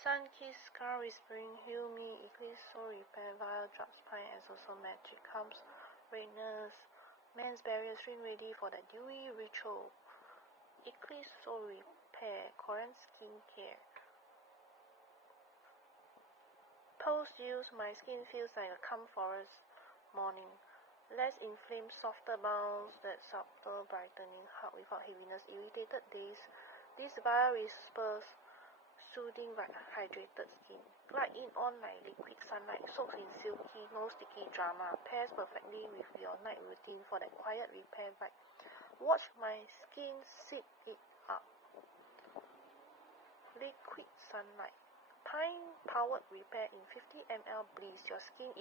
Sun-Kissed Scar Whispering Heal Me Eclipse Soul Repair Via Drops Pine Exoso Magic Comes Rainers Men's Barrier Stream ready for the dewy ritual. Eclipse Soul Repair Korean Skincare. Post use, my skin feels like a calm forest morning. Less inflamed, softer bounce, that subtle brightening hug without heaviness, irritated days. This via whispers soothing hydrated skin. Glide in on like liquid sunlight, soaks in silky, no sticky drama. Pairs perfectly with your night routine for that quiet repair vibe. Watch my skin sip it up. Liquid sunlight. Pine powered repair in 50 ml bliss. Your skin